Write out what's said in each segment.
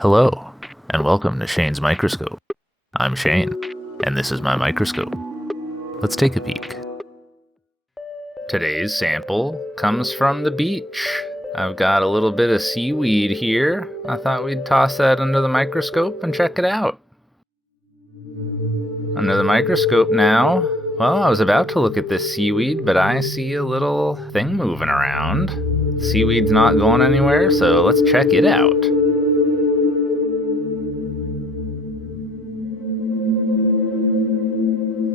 Hello, and welcome to Shane's Microscope. I'm Shane, and this is my microscope. Let's take a peek. Today's sample comes from the beach. I've got a little bit of seaweed here. I thought we'd toss that under the microscope and check it out. Under the microscope now. Well, I was about to look at this seaweed, but I see a little thing moving around. The seaweed's not going anywhere, so let's check it out.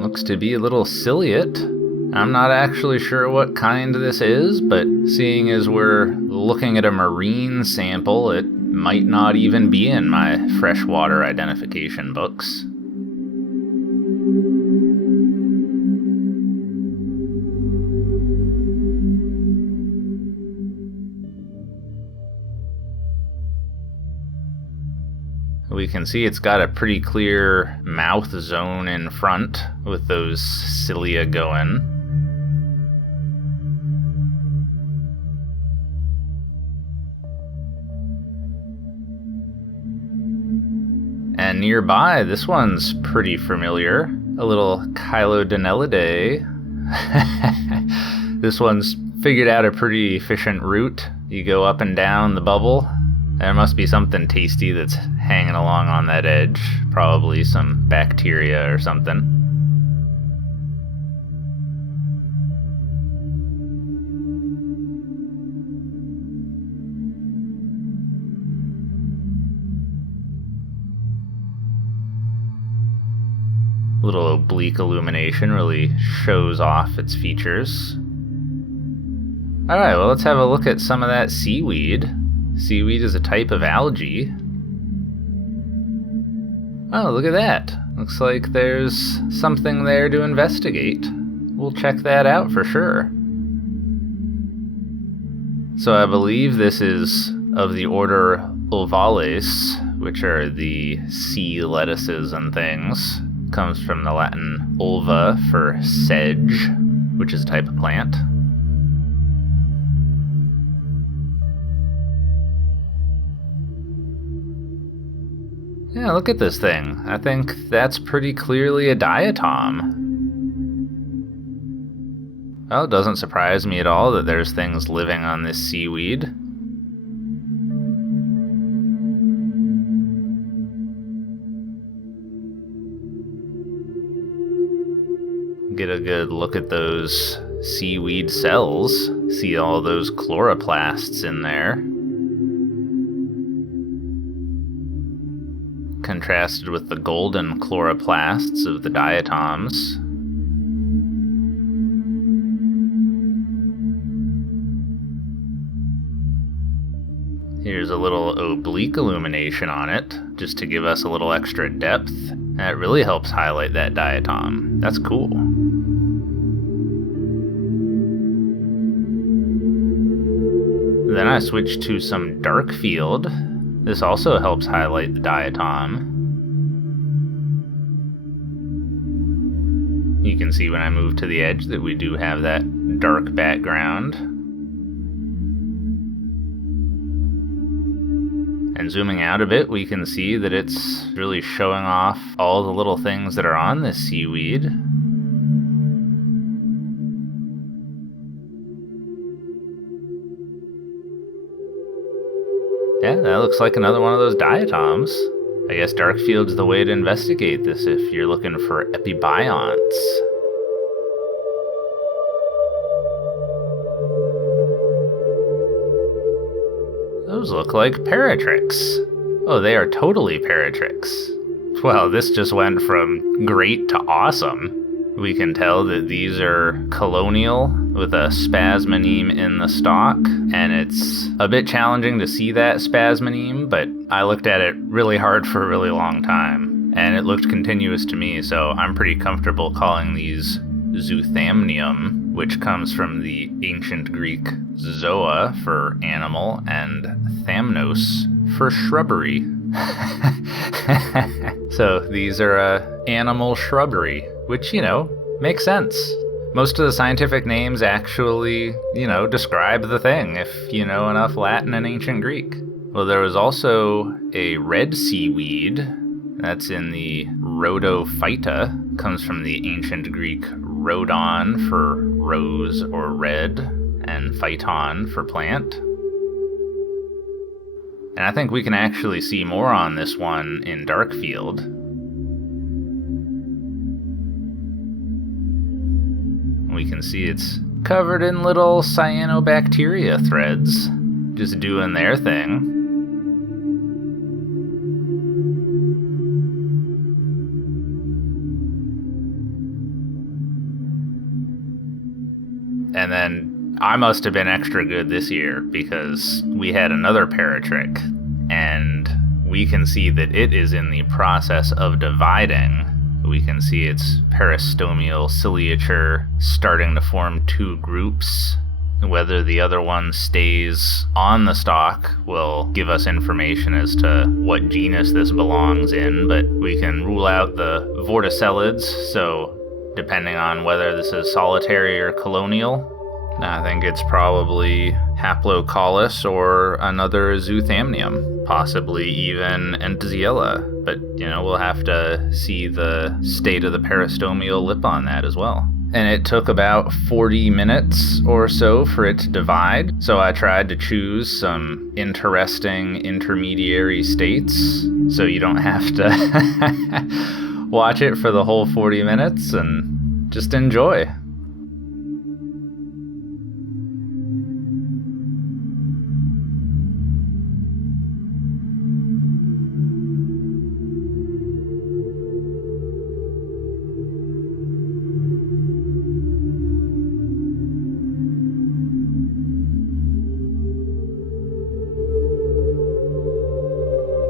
Looks to be a little ciliate. I'm not actually sure what kind this is, but seeing as we're looking at a marine sample, it might not even be in my freshwater identification books. We can see it's got a pretty clear mouth zone in front with those cilia going. And nearby, this one's pretty familiar. A little Chilodonellidae. This one's figured out a pretty efficient route. You go up and down the bubble. There must be something tasty that's hanging along on that edge. Probably some bacteria or something. Little oblique illumination really shows off its features. Alright, well, let's have a look at some of that seaweed. Seaweed is a type of algae. Oh, look at that. Looks like there's something there to investigate. We'll check that out for sure. So I believe this is of the order Ovales, which are the sea lettuces and things. Comes from the Latin ulva for sedge, which is a type of plant. Yeah, look at this thing. I think that's pretty clearly a diatom. Well, it doesn't surprise me at all that there's things living on this seaweed. Get a good look at those seaweed cells. See all those chloroplasts in there. Contrasted with the golden chloroplasts of the diatoms. Here's a little oblique illumination on it, just to give us a little extra depth. That really helps highlight that diatom. That's cool. Then I switched to some dark field. This also helps highlight the diatom. You can see when I move to the edge that we do have that dark background. And zooming out a bit, we can see that it's really showing off all the little things that are on this seaweed. Yeah, that looks like another one of those diatoms. I guess dark field's the way to investigate this if you're looking for epibionts. Those look like paratrix. Oh, they are totally paratrix. Well, this just went from great to awesome. We can tell that these are colonial with a spasmoneme in the stalk, and it's a bit challenging to see that spasmoneme, but I looked at it really hard for a really long time, and it looked continuous to me, so I'm pretty comfortable calling these zoothamnium, which comes from the ancient Greek zoa for animal and thamnos for shrubbery. So these are animal shrubbery, which, makes sense. Most of the scientific names actually, describe the thing if you know enough Latin and ancient Greek. Well, there was also a red seaweed. That's in the Rhodophyta. Comes from the ancient Greek rhodon for rose or red, and phyton for plant. And I think we can actually see more on this one in Darkfield. We can see it's covered in little cyanobacteria threads, just doing their thing. And then I must have been extra good this year because we had another paratrick, and we can see that it is in the process of dividing. We can see its peristomial ciliature starting to form two groups. Whether the other one stays on the stalk will give us information as to what genus this belongs in, but we can rule out the vorticelids, so depending on whether this is solitary or colonial, I think it's probably Haplocollus or another Zoothamnium, possibly even Entoziella, but we'll have to see the state of the peristomial lip on that as well. And it took about 40 minutes or so for it to divide, so I tried to choose some interesting intermediary states so you don't have to watch it for the whole 40 minutes and just enjoy.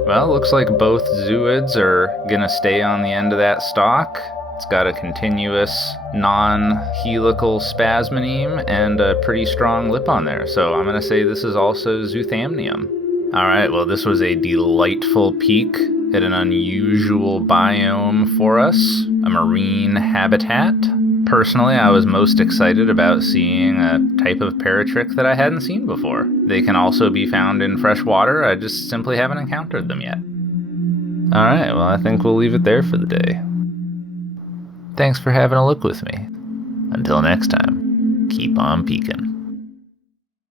Well, looks like both zooids are gonna stay on the end of that stalk. It's got a continuous non-helical spasmoneme and a pretty strong lip on there, so I'm gonna say this is also Zoothamnium. Alright, well this was a delightful peek at an unusual biome for us, a marine habitat. Personally, I was most excited about seeing a type of paratrick that I hadn't seen before. They can also be found in fresh water, I just simply haven't encountered them yet. Alright, well I think we'll leave it there for the day. Thanks for having a look with me. Until next time, keep on peeking.